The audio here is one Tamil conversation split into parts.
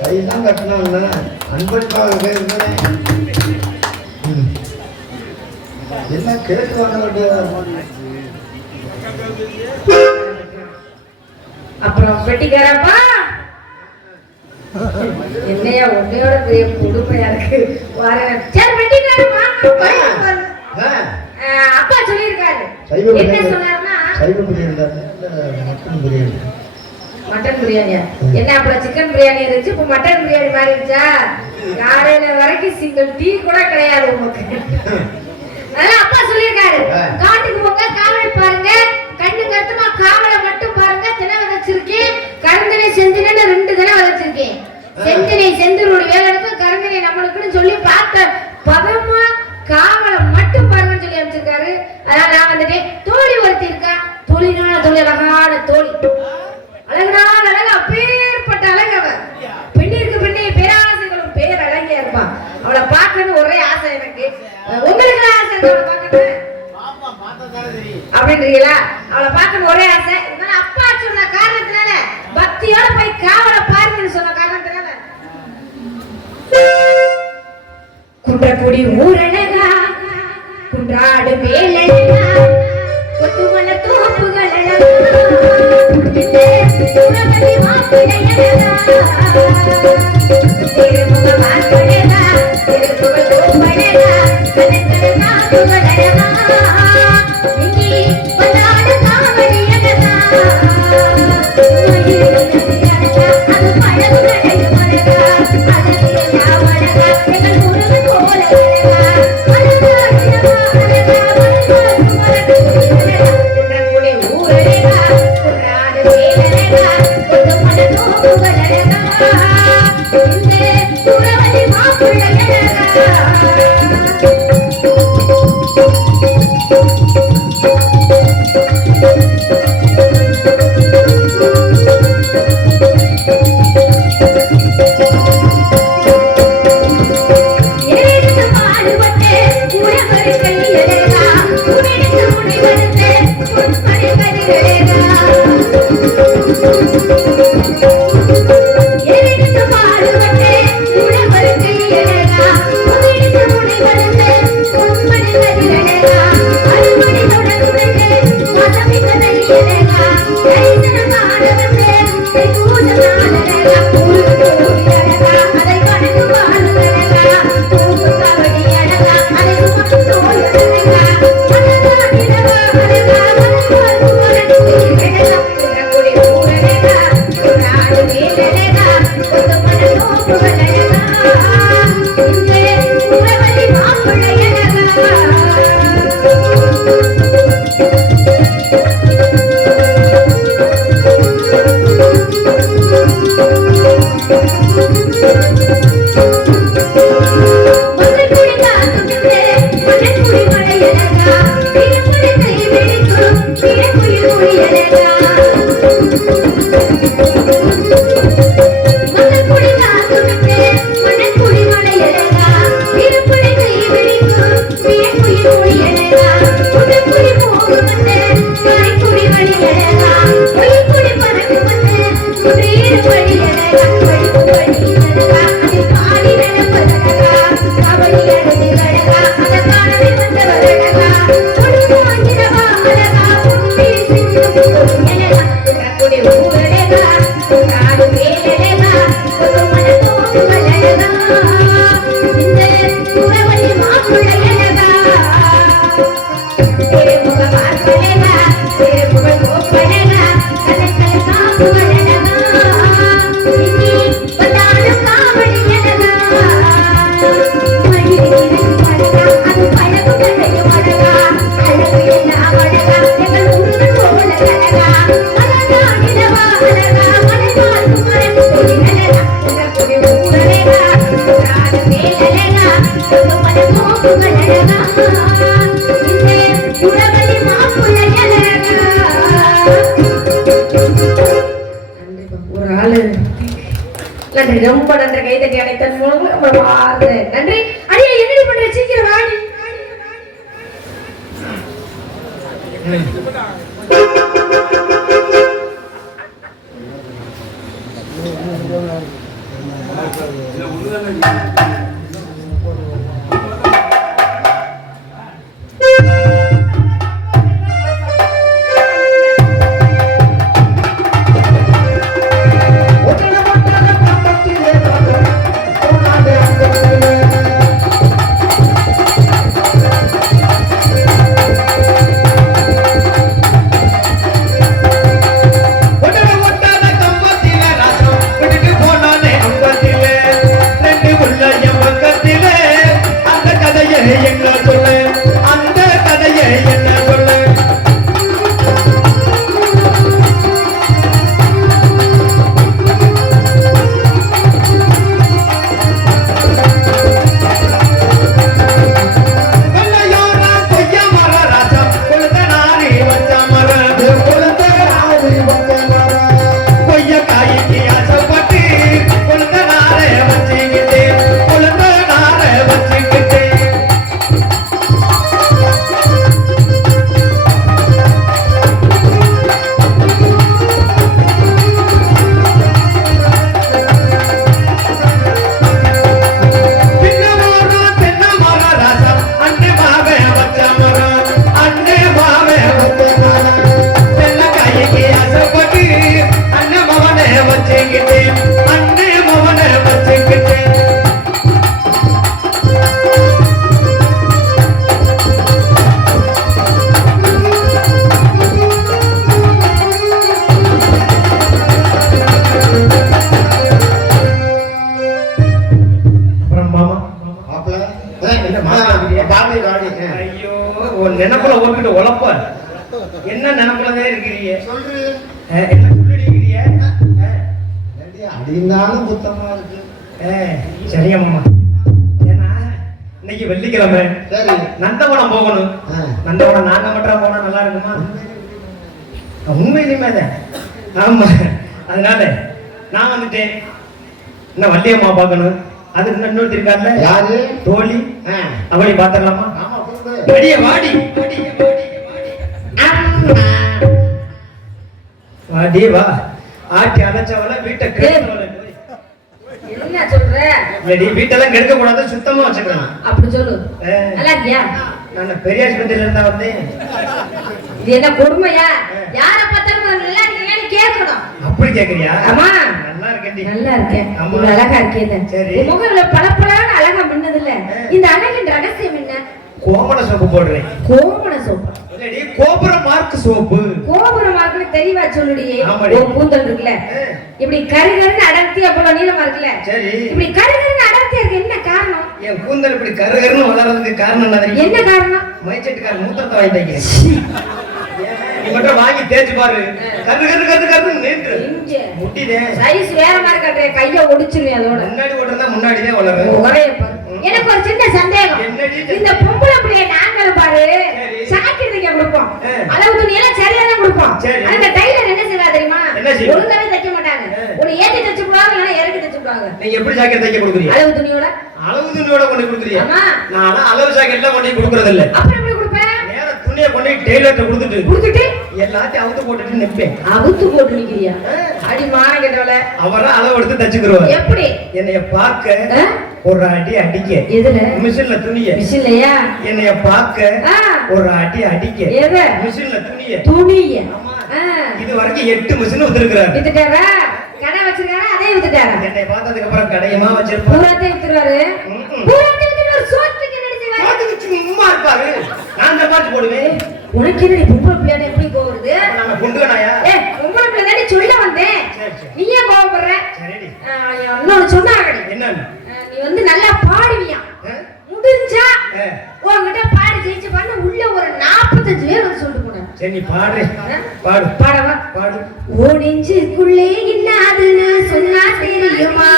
கையெல்லாம் கட்டினாங்கண்ணா அன்பளிப்பாக இருந்தேன். என்ன கேட்டு வாங்க அப்புறம் வெட்டிக்காரப்பா என்னையா உன்னையோட பெரிய கொடுமையா இருக்கு. சரி வெட்டிக்காரப்பா அப்பா சொல்லியிருக்காரு. என்ன சொன்னாருன்னா மட்டன் பிரியாணியா என்ன அப்புறம் சிக்கன் பிரியாணி இருந்துச்சு இப்ப மட்டன் பிரியாணி மாறிடுச்சா? காலையில வரைக்கும் சிங்கிள் டீ கூட கிடையாது உங்களுக்கு. அதெல்லாம் அப்பா சொல்லியிருக்காரு. காட்டுக்கு போங்க காவலை பாருங்க கண்ணு கருத்துமா காவலை மட்டும் பாருங்க. தினை விதைச்சிருக்கேன் கருந்தனை செந்தினை 2 தினை விதைச்சிருக்கேன். செந்தினை செந்தினுடைய வேலைக்கு கருந்தனை நம்மளுக்குன்னு சொல்லி பார்த்த பதமா காவலை மட்டும் பாருங்கன்னு சொல்லி அமைச்சிருக்காரு. அதான் நான் வந்துட்டேன். தோழி ஒருத்தி இருக்கா. தோழினால தோழி அழகான தோழி அழகுனால அழகு அப்பேற்பட்ட அழகு. அவ பெண்ணிற்கு பெண்ணே பேராசைகளும் பேர் அழகியா இருப்பான். அவளை பார்க்கணும் ஒரே ஆசை எனக்கு. உங்களுக்கு ஆசை அவளை பார்க்கணும் அப்படின்றீங்களா? அவளை பார்க்கணும் ஒரே ஆசை. அப்பா சொன்ன காரணத்தினால பக்தியோட போய் காவலை பாருங்கன்னு சொன்ன காரணத்தினால குன்றக்குடி ஊரழகா குன்றாடு வேலழகா கொத்துமல தோப்புகள் அழகா உறவதி மாப்பிளையழகா திருமுக மாப்பிளையழகா திருமுக தோப்பழகா கனக்கட காப்புகள் அழகா இங்கே பல்லாடு காவடி அழகா அது பழகுகளை மழகா அழகியா மழகா எங்கள் முருகன் போல நன்றி, ரொம்ப நன்றி. கைதட்டி அனைத்தன் மூலம் நன்றி. அடியா என்னடி பண்ற? சீக்கிரம் வாடி. நினைப்புல ஓட்டுக்கிட்டு உழப்ப என்ன நினைப்புலதான் இருக்கிறீங்க என்ன சொல்லிடுறீங்க அப்படின்னாலும் புத்தமா இருக்கு. சரியா மாமா, ஏன்னா இன்னைக்கு வெள்ளிக்கிழமை சரி நந்தவனம் போகணும். நந்தவனம் நாங்க மட்டும் போனா நல்லா இருக்குமா? உண்மையிலுமே தான். ஆமா, அதனால நான் வந்துட்டேன். இன்னும் வள்ளியம்மா பார்க்கணும். அதுக்கு இன்னொருத்தர் இருக்காருல்ல, யாரு? தோழி. அவளை பாத்திரலாமா? வாடி வாடி வாடி வா. ஆட்டி அழைச்சவள வீட்டை கெடுத்தவள. என்ன சொல்ற? இல்லடி, வீட்டெல்லாம் கெடுக்க கூடாது, சுத்தமா வச்சுக்கலாம். அப்படி சொல்லு. நல்லா இருக்கியா? நான் பெரிய ஆஸ்பத்திரியில இருந்தா வந்தேன். இது என்ன கொடுமையா? யார பார்த்தாலும் நல்லா இருக்கீங்கன்னு கேட்கணும். அப்படி கேக்குறியா? ஆமா, நல்லா இருக்கேன்டி. நல்லா இருக்கேன். இவ்வளவு அழகா இருக்கேன். சரி, முகத்துல பளபளன்னு அழகா மின்னது இல்ல. இந்த அழகின் ரகசியம் என்ன? கோமண சோப்பு போடுறேன். கோமண சோப்பு இல்லடி, கோபுர மார்க் சோப்பு. கோபுர மார்க்னு தெளிவா சொல்லுடி. ஆமாடி. உன் கூந்தல் இருக்குல்ல, இப்படி கருகருன்னு அடர்த்தியா போல நீளமா இருக்குல்ல, சரி, இப்படி கருகருன்னு அடர்த்தியா இருக்கு. என்ன காரணம்? என் கூந்தல் இப்படி கருகருன்னு வளர்றதுக்கு காரணம் என்ன தெரியுமா? என்ன காரணம்? மைச்செட்டுக்கார மூத்தத்தை வாங்கிட்டீங்க. நீ மட்டும் வாங்கி தேய்ச்சு பாரு, கரு கரு கரு கருன்னு நின்று முட்டிதே. சைஸ் வேற மாதிரி கட்டுற, கைய ஒடிச்சிருவேன். அதோட முன்னாடி ஓட்டுறதா முன்னாடிதான் வளரும். ஒரே பாரு. எனக்கு ஒரு சின்ன சந்தேகம். இந்த பொம்பளை பிள்ளைய நாங்களும் பாரு சாக்கிரதைக்கு கொடுப்போம், அளவு துணி எல்லாம் சரியா தான் கொடுப்போம். அந்த டைலர் என்ன செய்வா தெரியுமா? ஒழுங்காவே தைக்க மாட்டாங்க. ஒரு ஏத்தி தைச்சு போடுவாங்க, இல்லைன்னா இறக்கி தைச்சு போடுவாங்க. நீங்க எப்படி ஜாக்கெட் தைக்க கொடுக்குறீங்க? அளவு துணியோட. அளவு துணியோட கொண்டு கொடுக்குறீங்க? நான் அளவு ஜாக்கெட் எல்லாம் கொண்டு கொடுக்கறது இல்ல. அப்புறம் எப்படி கொடுப்பேன்? நேரா துணியை கொண்டு டெய்லர்ட்ட கொடுத்துட்டு எல்லாத்தையும் அவுத்து போட்டுட்டு நிப்பேன். அவுத்து போட்டு நிக்கிறியா? அடி மான கேட்டவள. அவரா அளவு எடுத்து தச்சுக்குருவா. எப்படி? என்னைய பார்க்க ஒரு அடி அடிக்க. எதுல? மிஷின்ல துணிய. மிஷின்லயா? என்னைய பார்க்க ஒரு அடி அடிக்க. எது? மிஷின்ல துணிய. துணிய. இது வரைக்கும் 8 மிஷின் வித்துறாரு. வித்துட்டாரா? கடை வச்சிருக்காரா? அதே வித்துட்டாரா? என்னை பார்த்ததுக்கு அப்புறம் கடையமா வச்சிருப்பாரு. பூராத்தை வித்துறாரு. பூராத்தை வித்துறாரு. சோத்துக்கு என்ன செய்வாரு? சோத்துக்கு சும்மா இருப்பாரு. நான் இந்த பாட்டு போடுவேன். உனக்கு என்ன பொம்பளை பிள்ளையாட எப்படி கோவருது? நான் பொண்டுகனாயா? பொம்பளை பிள்ளை தானே சொல்ல வந்தேன். நீ ஏன் கோவப்படுற? சரிடி. இன்னொன்னு சொன்னாங்க. என்ன? நீ வந்து நல்லா பாடுவியா? முடிஞ்சா உன்கிட்ட பாடி ஜெயிச்சு பண்ண உள்ள ஒரு 45 பேர் வந்து சொல்லிட்டு போனாங்க. சரி, நீ பாடு. பாடு. பாடவா? பாடு. ஓடிஞ்சுக்குள்ளே இன்னாதுன்னு சொன்னா தெரியுமா?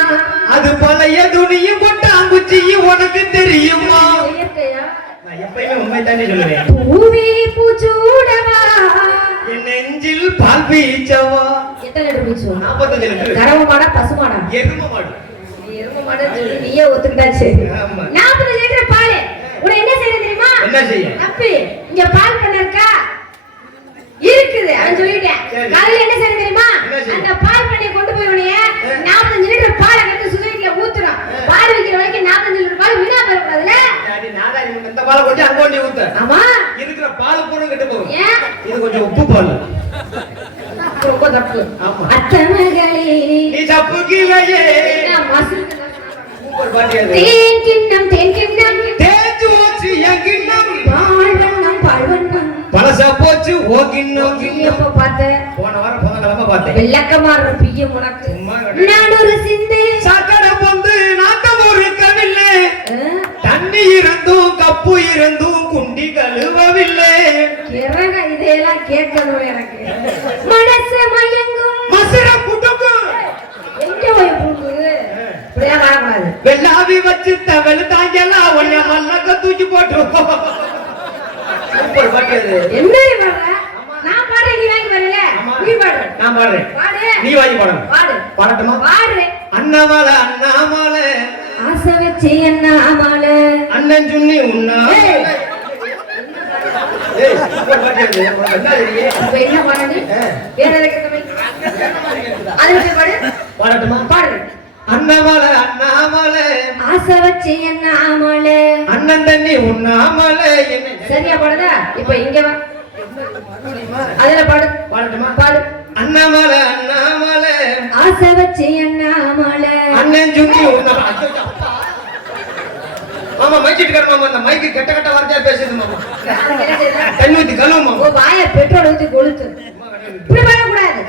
அது பழைய துணியும் கொட்டாங்குச்சியும் உனக்கு தெரியுமா? இயற்கையா? நான் எப்பயுமே உண்மை தானே சொல்லுவேன். பூவே பூச்சூடவா, என் நெஞ்சில் பால் பீச்சவா. எத்தனை லிட்டர் பீச்சு? 45 லிட்டர். கறவை மாடா பசுமாடா? எருமை மாடு. எருமை மாடா சொல்லி நீயே ஒத்துக்கிட்டாச்சு. 40 லிட்டர் பால். உன என்ன செய்ய தெரியுமா? என்ன செய்ய? தப்பி இங்க பால் பண்ண இருக்கா? இருக்குது. நான் சொல்லிட்டேன். காலையில என்ன செய்ய தெரியுமா? அந்த பால் பண்ணி கொண்டு போய் உனிய 45 லிட்டர் பால் எடுத்து சுத்தி பாட்டியாது தேன் கிண்ணம் தேஞ்சு போச்சு என் கிண்ணம் பாழ்வண்ணம் பழசா போச்சு ஓ கிண்ணம் எப்ப பார்த்த போன வாரம் புதன்கிழமை பார்த்தேன் வெள்ளக்கமாற பிய்யம் உனக்கு சும்மா நான் ஒரு சிந்து சாக்கடை பொந்து நாட்டம் ஒரு கவில்லை தண்ணி இருந்தும் கப்பு இருந்தும் குண்டி கழுவவில்லை இறங்க இதையெல்லாம் கேட்கணும் எனக்கு மனசு மயங்கும் மசுர குடுக்கும் எங்க போய் பூங்குது இப்படியா வரக்கூடாது வெள்ளாவி வச்சு தவள் தாங்கலாம் உன்னை மல்லக்க தூக்கி போட்டு சூப்பர் பாட்டியாது என்ன பாடுற நான் பாடுறேன் நீ வாங்கி வரல நீ பாடு நான் பாடுறேன் பாடு நீ வாங்கி பாடுங்க பாடு பாடட்டுமா பாடு அண்ணாமலை அண்ணாமலை ஆசை வச்சு அண்ணாமலை அண்ணன் சுண்ணி உண்ணா ஏய் சூப்பர் பாட்டியாது உனக்கு என்ன தெரியும் இப்ப என்ன பாடு வேற எதுக்கு அது வந்து பாடு பாடட்டுமா பாடு அண்ணாமலை அண்ணாமலை ஆசை வச்சு அண்ணாமலை அண்ணன் தண்ணி உண்ணாமலை என்ன சரியா பாடுதா இப்ப இங்க வா அதுல பாடு பாடட்டுமா பாடு அண்ணாமலை அண்ணாமலை ஆசை வச்சு அண்ணாமலை அண்ணன் சுண்ணி உண்ணாமலை மாமா மைக்கிட்டு மாமா அந்த மைக்கு கெட்ட கெட்ட வார்த்தையா பேசுது மாமா தண்ணி ஊத்தி கழுவு மாமா ஓ வாய பெட்ரோல் ஊத்தி கொளுத்து இப்படி பண்ணக்கூடாது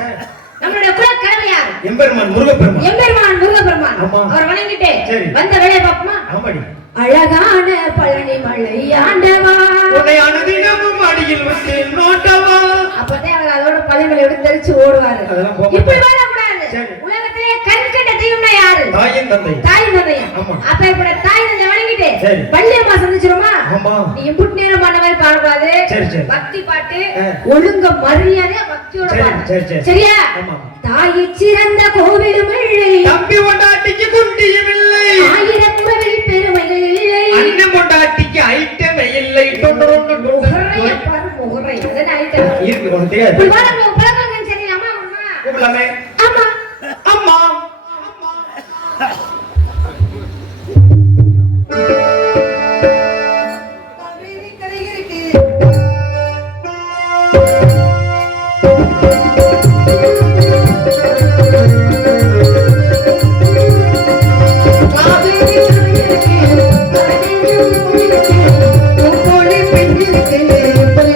நம்மளுடைய குல கடவுள் யாரு எம்பெருமான் முருகப்பெருமான் எம்பெருமான் முருகப்பெருமான் ஆமா. அவர் வணங்கிட்டே சரி. வந்த வேலையை பாப்போமா ஆமாடி அழகான பழனி மலை ஆண்டவா உன்னை அனுதினமும் அடியில் வந்து நோட்டவா அப்பதான் அவர் அதோட பழமொழியோட தெரிச்சு ஓடுவாரு அதெல்லாம் போக இப்படி மாட்டாரு. வரக்கூடாது சரி. உலகத்திலே கண்கண்ட தெய்வம்னா யாரு தாயின் தந்தை தாய் தந்தையா ஆமா. அப்ப இப்ப தாய் தந்தை வணங்கிட்டு சரி. பள்ளியம்மா சந்திச்சிருமா ஆமா நீ இம்புட் நேரம் பண்ண மாதிரி பாடக்கூடாது சரி, சரி. பக்தி பாட்டு ஆ. ஒழுங்க மரியாதையா பக்தியோட சரி, பாடு சரி, சரி. சரியா ஆமா. தாயை சிறந்த கோவிலும் இல்லை தம்பி கொண்டாட்டிக்கு குண்டியும் இல்லை ஆயிரம் உறவில் பெருமைகள் இல்லை அண்ணன் கொண்டாட்டிக்கு ஐட்டமே இல்லை முகரைய பாரு முகரை அதன் ஐட்டம் இருக்கு உனக்கு தெரியாது இப்படி பாருங்க பழக்கம் சரி அம்மா அம்மா கூப்பிடலாமே அம்மா அம்மா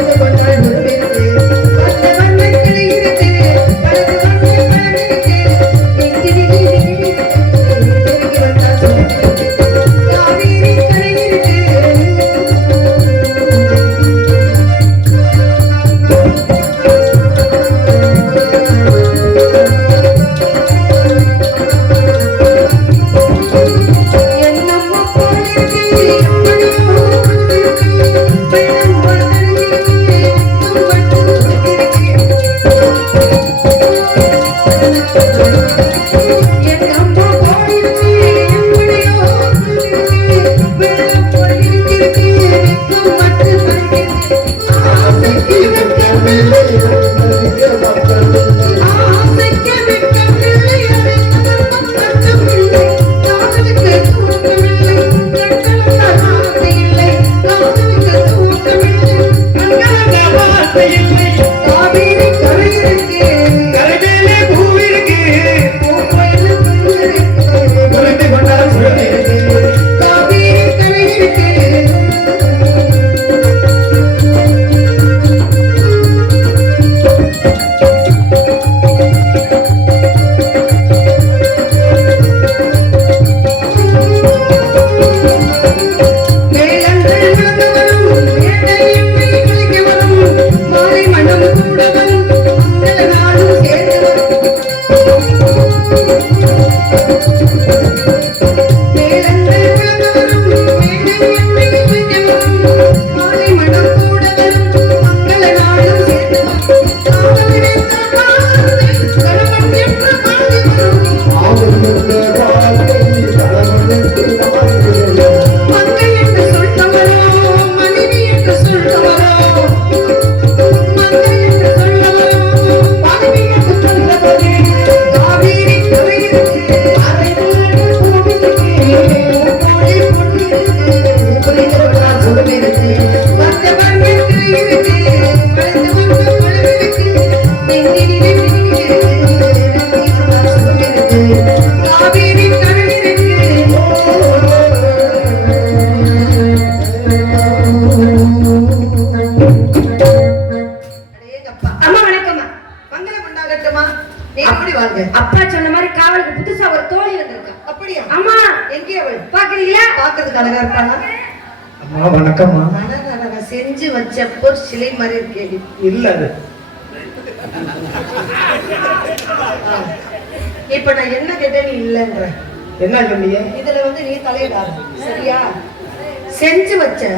பழகு அப்படியா? ஆமா. எங்கே அவள்? பாக்குறீங்களா? பாக்குறதுக்கு அழகா இருப்பானா? அம்மா வணக்கம்மா. அழகா செஞ்சு வச்ச பொற் சிலை மாதிரி இருக்கேடி. இல்ல அது இப்ப நான் என்ன கேட்டேன் நீ இல்லன்ற. என்ன சொன்னீங்க? இதுல வந்து நீ தலையிடாத சரியா? செஞ்சு வச்ச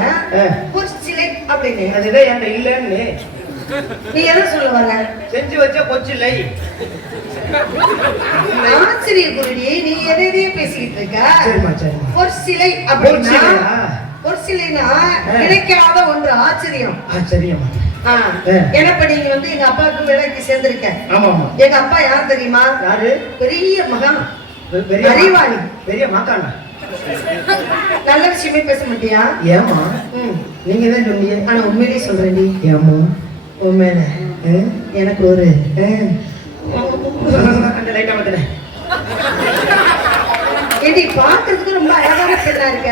பொற் சிலை அப்படின்னு அதுதான் என்கிட்ட இல்லன்னு. நீ எதை சொல்ல வர? செஞ்சு வச்ச கொச்சில்லை. ஆச்சரிய குருடி நீ எதையே பேசிக்கிட்டு இருக்க? சரிம்மா சரிம்மா. பொற் சிலை அப்படின்னா பொற் சிலைனா கிடைக்காத ஒன்று. ஆச்சரியம். சரியாம்மா. ஏன்னா நீங்க வந்து எங்க அப்பாவுக்கு வேலைக்கு சேர்ந்திருக்க. ஆமா ஆமா. எங்க அப்பா யார் தெரியுமா? யாரு? பெரிய மகான், பெரிய அறிவாளி, பெரிய மாக்கானா. நல்ல விஷயமே பேச மாட்டியா? ஏமா நீங்க தான் சொன்னீங்க. ஆனா உண்மையிலேயே சொல்றேன். ஏமா உண்மையில எனக்கு ஒரு அந்த லைட்டா மாத்தேன். ஏடி பாக்குறதுக்கு ரொம்ப அழகான பெண்ணா இருக்க.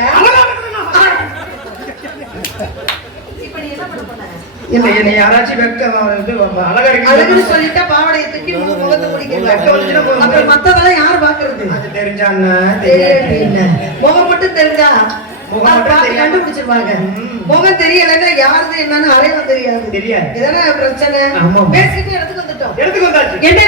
இப்ப நீ என்ன பண்ண போற? இல்ல என்ன யாராச்சும் வெக்க அழகா இருக்கு அழகுன்னு சொல்லிட்டா பாவடைய தூக்கி முகத்தை முடிக்கிறாங்க. அப்புறம் மத்ததெல்லாம் யார் பாக்குறது? அது தெரிஞ்சான்னா தெரியல. முகம் மட்டும் தெரிஞ்சா கண்டுபிடிச்சிருவாங்க. முகம் தெரியலன்னா யாருது என்னன்னு அடையாளம் தெரியாது. இதானே பிரச்சனை. பேசிட்டு இடத்துக்கு வந்துட்டோம். எடுத்துக்கு வந்தாச்சு. என்ன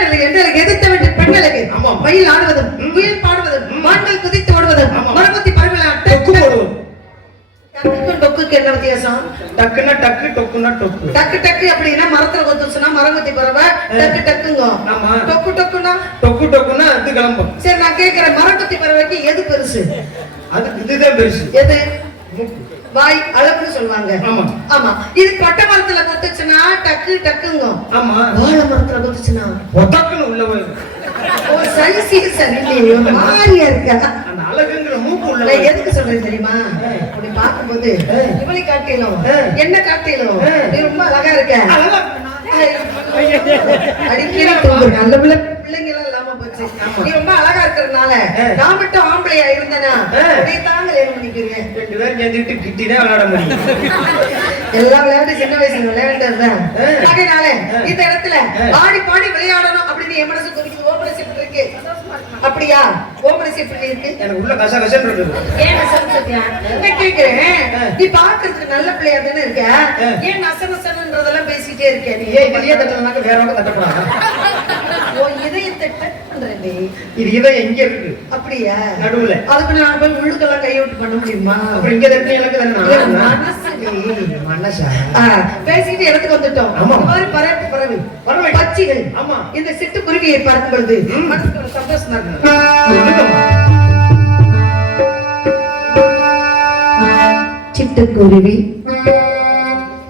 எதிர்த்த வேண்டிய பெண்களுக்கு மயில் ஆடுவதும் குயில் பாடுவதும் மான்கள் குதித்து ஓடுவதும் மரபத்தி பரவலாட்டம் டொக்குக்கு என்ன வித்தியாசம்? டக்குன்னா டக்கு டொக்குன்னா டொக்கு. டக்கு டக்கு அப்படின்னா மரத்துல கொத்துச்சுன்னா மரங்கொத்தி பறவை டக்கு டக்குங்க. டொக்கு டொக்குன்னா டொக்கு டொக்குன்னா அது கிளம்பும். சரி நான் கேட்கிறேன், மரங்கொத்தி பறவைக்கு எது பெருசு? அது இதுதான் பெருசு. எது? வாய் அளவுன்னு சொல்லுவாங்க. ஆமா ஆமா. இது பட்டை மரத்துல கொத்துச்சுன்னா டக்கு டக்குங்க. ஆமா. வாழை மரத்துல கொத்துச்சுன்னா ஒத்தக்குன்னு உள்ள போய் ஒரு சைஸே சரியில்லையே, ஒரு மாதிரியா இருக்க. அந்த அழகுங்கிற மூக்கு உள்ள. நான் எதுக்கு சொல்றேன் தெரியுமா? அப்படி பார்க்கும்போது இவளை காட்டிலும் என்ன காட்டிலும் நீ ரொம்ப அழகா இருக்க. அடிக்கடி தூங்கு. நல்ல பிள்ளைங்க எல்லாம் இல்லாம போச்சு. நீ ரொம்ப அழகா இருக்கிறதுனால நான் மட்டும் ஆம்பளையா இருந்தேனா அப்படியே தாங்க கல்யாணம் பண்ணிக்கிறேன். 2 பேரும் சேர்ந்துட்டு கிட்டிதான் விளையாட முடியும். எல்லா விளையாட்டு சின்ன வயசுல விளையாண்டதுதான். அதனால இந்த இடத்துல ஆடி பாடி விளையாடணும் அப்படின்னு என் மனசு குறிக்குது. ஓமனசு எப்படி இருக்கு? அப்படியா? ஓமனசு எப்படி இருக்கு? எனக்கு உள்ள கச கசன்னு இருக்கு. ஏன் நசனசத்தியா? நான் கேக்குறேன், நீ பாக்குறதுக்கு நல்ல பிள்ளையா தானே இருக்க, ஏன் நசனசன்றதெல்லாம் பேசிட்டே இருக்க? நீ ஏன் இதய தட்டலனாக்க வேற ஒன்று தட்டப்படாதா? ஓ இதயத்தை டச் பண்றேன். இது இதயம் எங்க இருக்கு? அப்படியா? நடுவுல. அதுக்கு நான் போய் உள்ளுக்கெல்லாம் கையோட்டு பண்ண முடியுமா? அப்புறம் இங்க தட்டி எனக்கு தானே மனசா பேசிட்டு இடத்துக்கு வந்துட்டோம். பறவை பட்சிகள் இந்த சிட்டுக்குருவியை பார்க்கும் பொழுது மனசுக்கு சந்தோஷமா இருக்கு. சிட்டுக்குருவி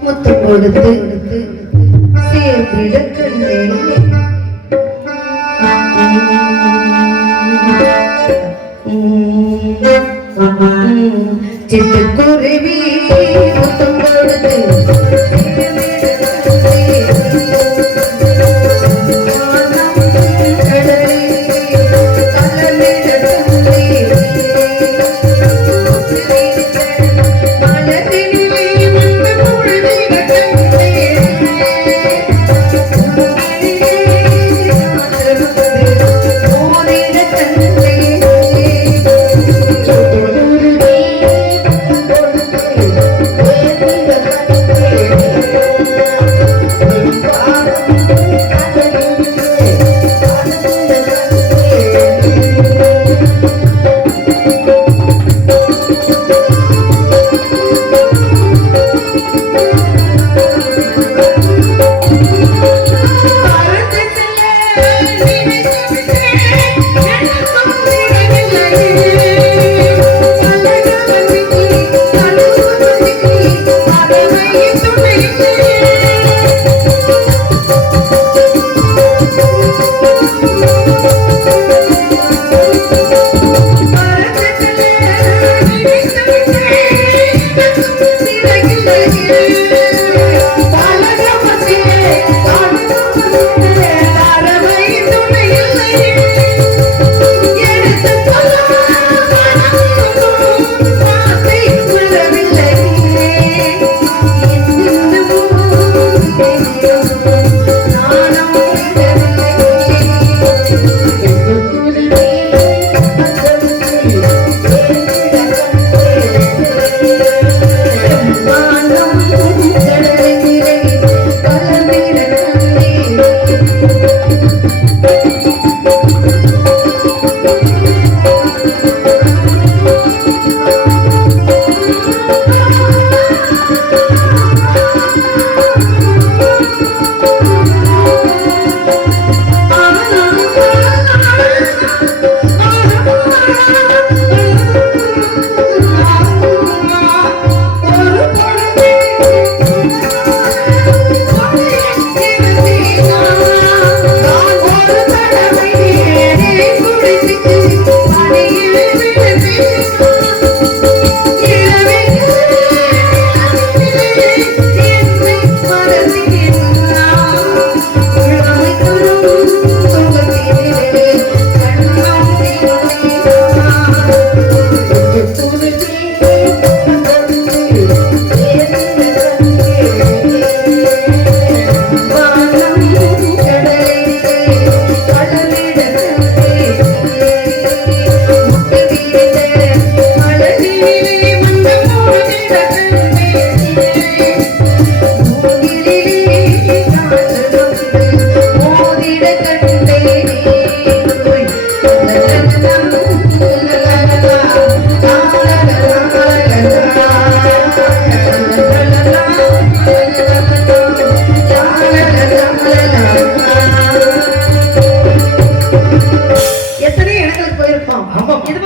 முத்தம் கொடுத்து சேர்ந்திட கண்டேன். சிட்டுக்குருவி முத்தம் கொடுத்து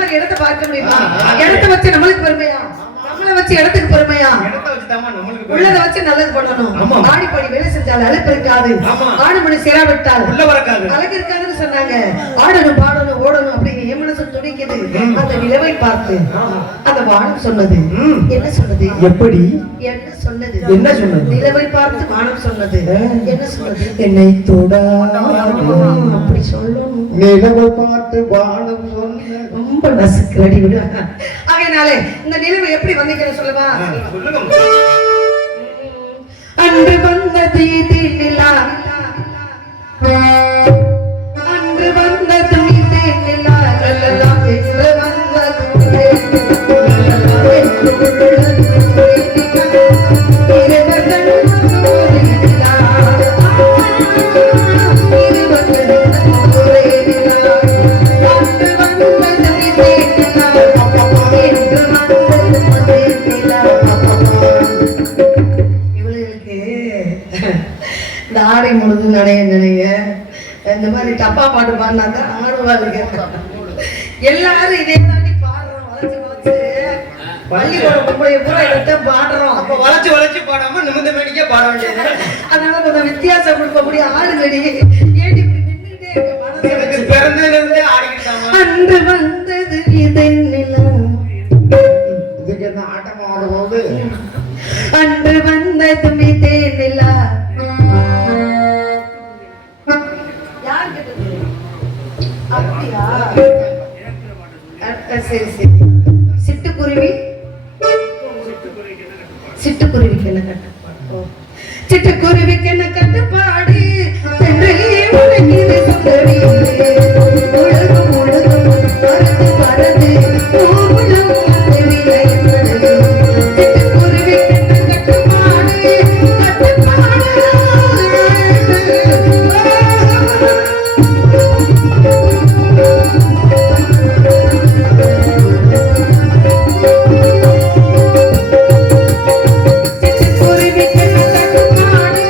மாதிரி இடத்தை பார்க்க முடியுமா? இடத்தை வச்சு நம்மளுக்கு பெருமையா? நம்மளை வச்சு இடத்துக்கு பெருமையா? உள்ளத வச்சு நல்லது பண்ணணும். ஆடி பாடி வேலை செஞ்சால் அழுப்பு இருக்காது. ஆடு மணி சேராவிட்டால் அழகு இருக்காதுன்னு சொன்னாங்க. ஆடணும் பாடணும் ஓடணும் அப்படிங்கிற என் மனசு துடிக்குது. அந்த நிலவை பார்த்து அந்த வானம் சொன்னது என்ன சொன்னது? எப்படி என்ன சொன்னது? என்ன சொன்னது? நிலவை பார்த்து வானம் சொன்னது என்ன சொன்னது? என்னை தொட அப்படி சொல்லணும். நிலவை பார்த்து வானம் சொன்ன ரொம்ப நசுக்கு அடி விடு. ஆகையினாலே இந்த நிலவை எப்படி வந்தீங்கன்னு சொல்லுவா. அன்று வந்தது நிலா, அன்று வந்தது நிலா, லலலா என்று வந்தது இந்த ஆடை முழுதும் நடைய நினைங்க. இந்த மாதிரி டப்பா பாட்டு பாடினா தான் ஆடுவாங்க. எல்லாரும் இதே தாண்டி பாடுறோம். வளைச்சு வளைச்சு பள்ளிக்கூடம் பொம்பளை பூரா இதை பாடுறோம். அப்ப வளைச்சு வளைச்சு பாடாம நிமிந்த மேடிக்கே பாட வேண்டியது. அதனால கொஞ்சம் வித்தியாசம் கொடுக்கக்கூடிய ஆடுங்கடி ஏடி இப்படி நின்றுட்டே இருக்க மனசு பிறந்ததுல இருந்தே ஆடிக்கிட்டாங்க. அன்று வந்தது இது நிலா, இதுக்கு என்ன ஆட்டம் ஆடும்போது அன்று வந்தது இதே நிலா. யார் கேட்டது? அப்படியா? சரி சரி. சிட்டுக்குருவி, சிட்டுக்குருவிக்கு என்ன கட்டுப்பாடு? சிட்டுக்குருவிக்கு என்ன கட்டுப்பாடு? தென்றலே உனக்கு சுந்தரி உலகம் உலகம் பறந்து பறந்து பூவுலம் விலை பறந்து. சிட்டுக்குருவிக்கு என்ன கட்டுப்பாடு? கட்டுப்பாடு சிட்டுக்குருவிக்கு என்ன கட்டுப்பாடு?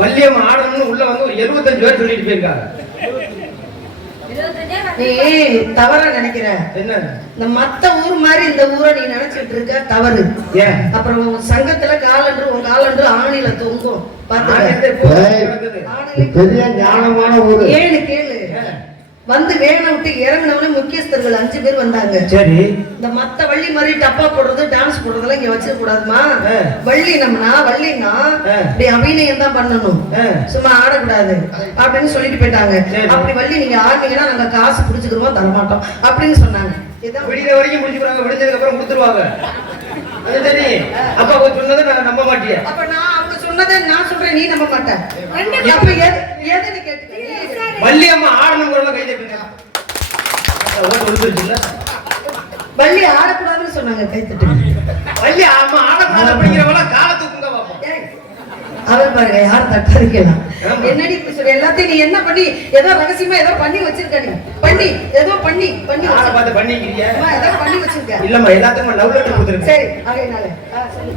வள்ளியம்மா ஆடணும்னு உள்ள வந்து ஒரு 75 பேர் சொல்லிட்டு போயிருக்காங்க. நீ தவறா நினைக்கிற. என்ன இந்த மத்த ஊர் மாதிரி இந்த ஊரை நீ நினைச்சிட்டு இருக்க தவறு. ஏன் அப்புறம் உங்க சங்கத்துல உன் காலன்று ஆணில தொங்கும் பெரிய ஞானமான ஊரு. கேளு வந்து வேணை விட்டு இறங்கினவனே முக்கியஸ்தர்கள் 5 பேர் வந்தாங்க. சரி இந்த மத்த வள்ளி மாதிரி டப்பா போடுறது டான்ஸ் போடுறதெல்லாம் இங்க வச்சிருக்க கூடாதுமா. வள்ளினா இப்படி அபிநயம் தான் பண்ணணும், சும்மா ஆடக்கூடாது அப்படின்னு சொல்லிட்டு போயிட்டாங்க. அப்படி வள்ளி நீங்க ஆடுனீங்கன்னா நாங்க காசு புடிச்சுக்கிறோம் தரமாட்டோம் அப்படின்னு சொன்னாங்க. விடிகிற வரைக்கும் முடிச்சுக்கிறாங்க, விடிஞ்சதுக்கு அப்புறம் கொடுத்துருவாங்க. அது சரி. அப்ப அவங்க சொன்னதை நான் நம்ப மாட்டியா? அப்ப நான் அவங்க சொன்னதை நான் சொல்றேன், நீ நம்ப மாட்டேன். அப்ப எதுன்னு கேட்டு வள்ளியம்மா ஆடணுங்கிறத கை தட்டுங்க. வள்ளி ஆடக்கூடாதுன்னு சொன்னாங்க, கை தட்டு. வள்ளி அம்மா ஆடக்கூடாது அப்படிங்கிறவங்கள கால தூக்குங்க பாப்போம். அவர் பாருங்க யார் தட்டாதீங்கலாம். என்னடி இப்படி சொல்ற? எல்லாத்தையும் நீ என்ன பண்ணி ஏதோ ரகசியமா ஏதோ பண்ணி வச்சிருக்க. நீ பண்ணி ஏதோ பண்ணி பார்த்து பண்ணிக்கிறீங்க. ஏதோ பண்ணி வச்சிருக்க. இல்லம்மா எல்லாத்துக்கும் லவ் லெட்டர் கொடுத்துருக்கேன். சரி ஆகையினால சொல்லு.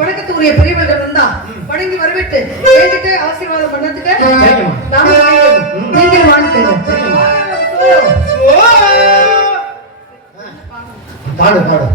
வணக்கத்துக்குரிய பெரியவர்கள் வந்தா வணங்கி வரவேற்று கேட்டுட்டு ஆசீர்வாதம் பண்ணதுக்கு நீங்க வாழ்த்துங்க. பாடு பாடு